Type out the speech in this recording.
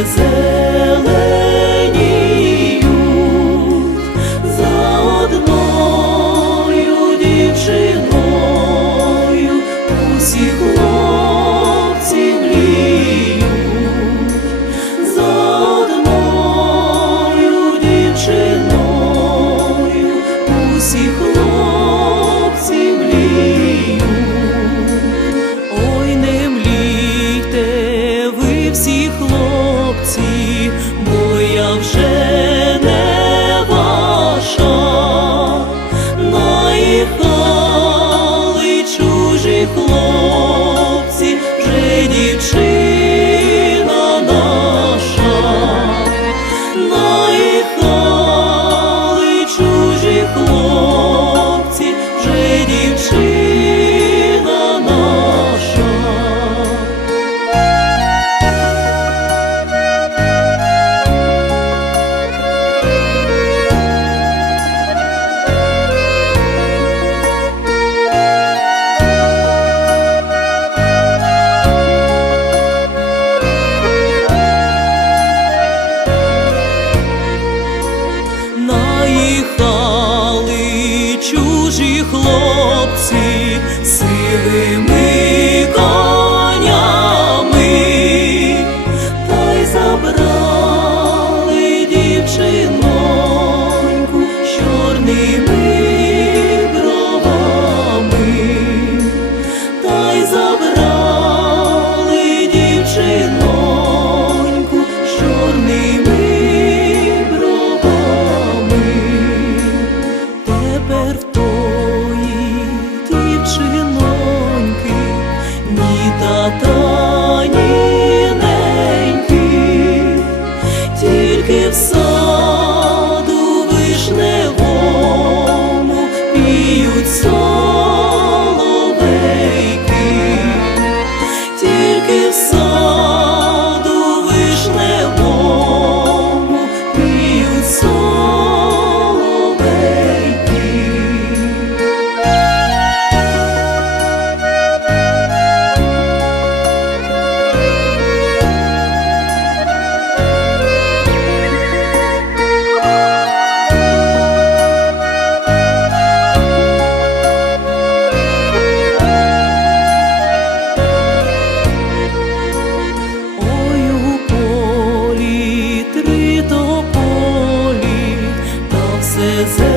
razão. тата тільки в саду вишневому п'ють сон. is